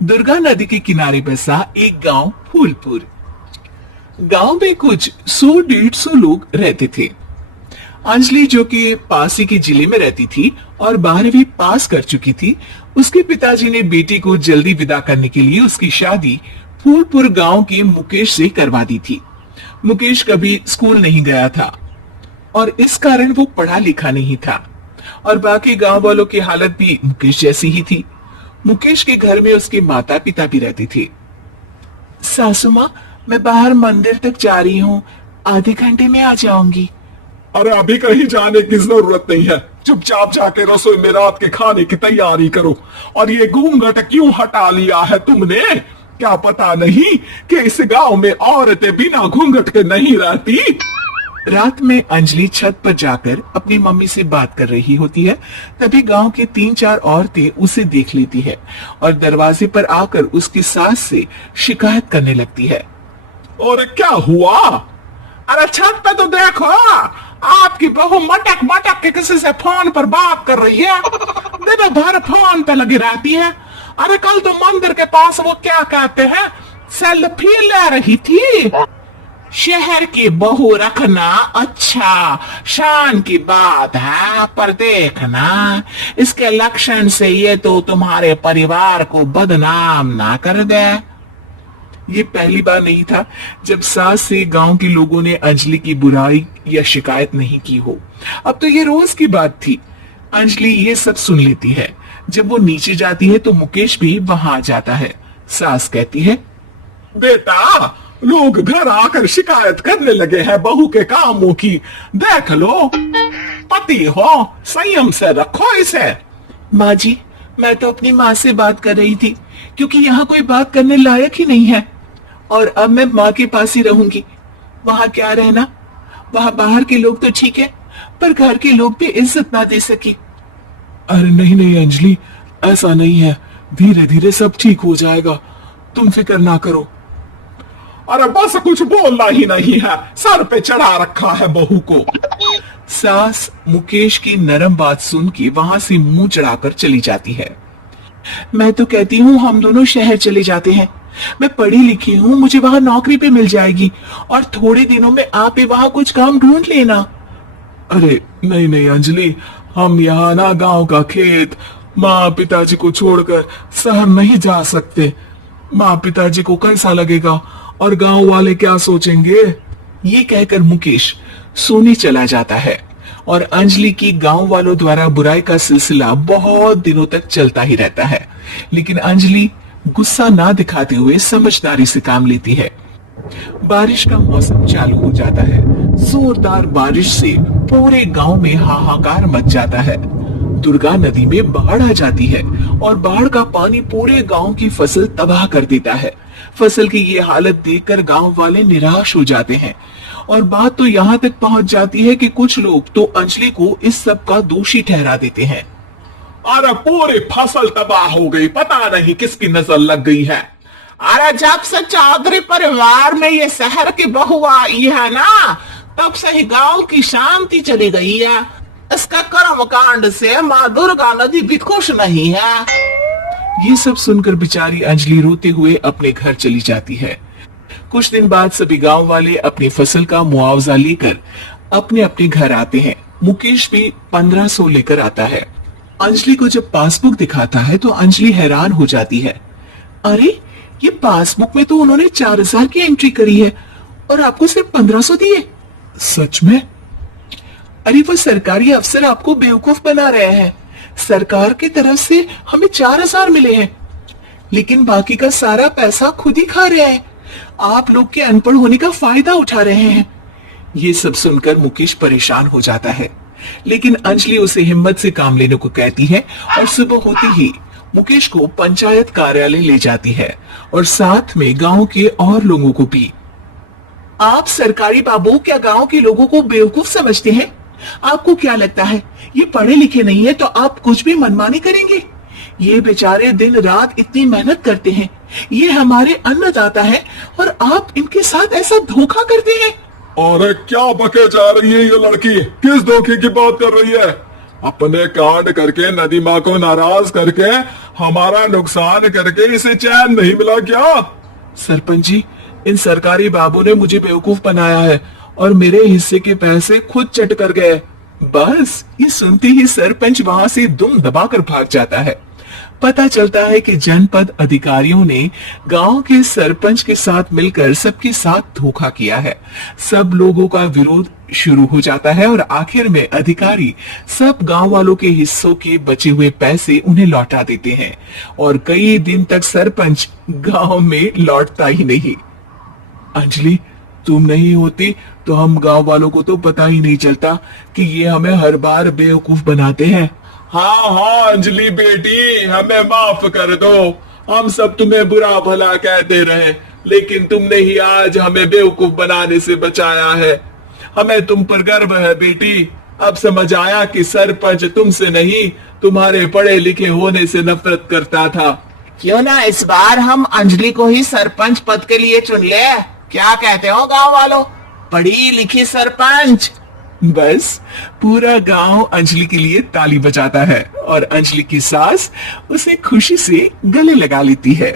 दुर्गा नदी के किनारे बसा एक गांव फूलपुर। गांव में कुछ 100-150 लोग रहते थे। अंजलि जो कि पास ही के जिले में रहती थी और 12वीं पास कर चुकी थी, उसके पिताजी ने बेटी को जल्दी विदा करने के लिए उसकी शादी फूलपुर गांव के मुकेश से करवा दी थी। मुकेश कभी स्कूल नहीं गया था और इस कारण वो पढ़ा लिखा नहीं था और बाकी गांव वालों की हालत भी मुकेश जैसी ही थी। मुकेश के घर में उसके माता पिता भी रहते थे। सासू माँ, मैं बाहर मंदिर तक जा रही हूँ, आधे घंटे में आ जाऊंगी। अरे अभी कहीं जाने की जरूरत नहीं है, चुपचाप जाके रसोई में रात के खाने की तैयारी करो। और ये घूंघट क्यों हटा लिया है तुमने? क्या पता नहीं कि इस गांव में औरतें बिना घूंघट के नहीं रहती। रात में अंजलि छत पर जाकर अपनी मम्मी से बात कर रही होती है। तभी गांव के 3-4 औरतें उसे देख लेती है और दरवाजे पर आकर उसकी सास से शिकायत करने लगती है। और क्या हुआ? अरे छत पे तो देखो, आपकी बहू मटक मटक के किसी से फोन पर बात कर रही है, दिन भर फोन पे लगी रहती है। अरे कल तो मंदिर के पास वो क्या कहते हैं, सेल्फी ले रही थी। शहर की बहू रखना अच्छा शान की बात है, पर देखना इसके लक्षण से ये तो तुम्हारे परिवार को बदनाम ना कर दे। ये पहली बार नहीं था जब सास से गांव के लोगों ने अंजलि की बुराई या शिकायत नहीं की हो। अब तो ये रोज की बात थी। अंजलि ये सब सुन लेती है। जब वो नीचे जाती है तो मुकेश भी वहां जाता है। सास कहती है, बेटा लोग घर आकर शिकायत करने लगे हैं बहू के कामों की, देख लो। पति हो, संयम से रखो इसे। माँ जी, मैं तो अपनी माँ से बात कर रही थी क्योंकि यहाँ कोई बात करने लायक ही नहीं है और अब मैं माँ के पास ही रहूंगी। वहाँ क्या रहना, वहाँ बाहर के लोग तो ठीक है पर घर के लोग भी इज्जत ना दे सकी। अरे नहीं नहीं अंजलि, ऐसा नहीं है, धीरे धीरे सब ठीक हो जाएगा, तुम फिक्र ना करो। अरे बस कुछ बोलना ही नहीं है, सर पे चढ़ा रखा है बहू को। सास मुकेश की नरम बात सुन के वहां से मुंह चढ़ाकर चली जाती है। मैं तो कहती हूँ हम दोनों शहर चले जाते हैं। मैं पढ़ी लिखी हूँ, मुझे वहां नौकरी पे मिल जाएगी और थोड़े दिनों में आप भी वहां कुछ काम ढूंढ लेना। अरे नहीं नहीं अंजलि, हम यहाँ ना गांव का खेत, माँ पिताजी को छोड़कर शहर नहीं जा सकते। माँ पिताजी को कैसा लगेगा और गांव वाले क्या सोचेंगे? ये कहकर मुकेश सोने चला जाता है और अंजलि की गांव वालों द्वारा बुराई का सिलसिला बहुत दिनों तक चलता ही रहता है। लेकिन अंजलि गुस्सा ना दिखाते हुए समझदारी से काम लेती है। बारिश का मौसम चालू हो जाता है। जोरदार बारिश से पूरे गांव में हाहाकार मच जाता है। दुर्गा नदी में बाढ़ आ जाती है और बाढ़ का पानी पूरे गांव की फसल तबाह कर देता है। फसल की ये हालत देखकर गांव वाले निराश हो जाते हैं और बात तो यहाँ तक पहुंच जाती है कि कुछ लोग तो अंजलि को इस सब का दोषी ठहरा देते हैं। अरे पूरी फसल तबाह हो गई, पता नहीं किसकी नजर लग गई है। अरे जब से चौधरी परिवार में ये शहर की बहू आई है ना, तब से ही गांव की शांति चली गई है। इसका कर्म कांड से माँ दुर्गा नदी भी खुश नहीं है। ये सब सुनकर बेचारी अंजलि रोते हुए अपने घर चली जाती है। कुछ दिन बाद सभी गांव वाले अपनी फसल का मुआवजा लेकर अपने अपने घर आते हैं। मुकेश भी 1500 लेकर आता है। अंजलि को जब पासबुक दिखाता है तो अंजलि हैरान हो जाती है। अरे ये पासबुक में तो उन्होंने 4000 की एंट्री करी है और आपको सिर्फ 1500 दिए। सच में? अरे वो सरकारी अफसर आपको बेवकूफ बना रहे हैं। सरकार की तरफ से हमें 4000 मिले हैं लेकिन बाकी का सारा पैसा खुद ही खा रहे हैं। आप लोग के अनपढ़ होने का फायदा उठा रहे हैं। ये सब सुनकर मुकेश परेशान हो जाता है लेकिन अंजलि उसे हिम्मत से काम लेने को कहती है और सुबह होते ही मुकेश को पंचायत कार्यालय ले जाती है और साथ में गांव के और लोगों को भी। आप सरकारी बाबू क्या गांव के लोगों को बेवकूफ समझते हैं? आपको क्या लगता है ये पढ़े लिखे नहीं है तो आप कुछ भी मनमानी करेंगे? ये बेचारे दिन रात इतनी मेहनत करते हैं, ये हमारे अन्नदाता है और आप इनके साथ ऐसा धोखा करते हैं। अरे क्या बके जा रही है ये लड़की, किस धोखे की बात कर रही है? अपने कांड करके नदी माँ को नाराज करके हमारा नुकसान करके इसे चैन नहीं मिला क्या? सरपंच जी, इन सरकारी बाबू ने मुझे बेवकूफ बनाया है और मेरे हिस्से के पैसे खुद चट कर गए। बस ये सुनते ही सरपंच वहां से दुम दबाकर भाग जाता है। पता चलता है कि जनपद अधिकारियों ने गांव के सरपंच के साथ मिलकर सबके साथ धोखा किया है। सब लोगों का विरोध शुरू हो जाता है और आखिर में अधिकारी सब गांव वालों के हिस्सों के बचे हुए पैसे उन्हें लौटा देते हैं और कई दिन तक सरपंच गांव में लौटता ही नहीं। अंजलि, तुम नहीं होती तो हम गांव वालों को तो पता ही नहीं चलता कि ये हमें हर बार बेवकूफ बनाते हैं। हाँ हाँ अंजलि बेटी, हमें माफ कर दो। हम सब तुम्हें बुरा भला कहते रहे, लेकिन तुमने ही आज हमें बेवकूफ बनाने से बचाया है। हमें तुम पर गर्व है बेटी। अब समझ आया कि सरपंच तुमसे नहीं, तुम्हारे पढ़े लिखे होने से नफरत करता था। क्यों ना इस बार हम अंजलि को ही सरपंच पद के लिए चुन ले? क्या कहते हो गांव वालों? पढ़ी लिखी सरपंच। बस पूरा गांव अंजलि के लिए ताली बजाता है और अंजलि की सास उसे खुशी से गले लगा लेती है।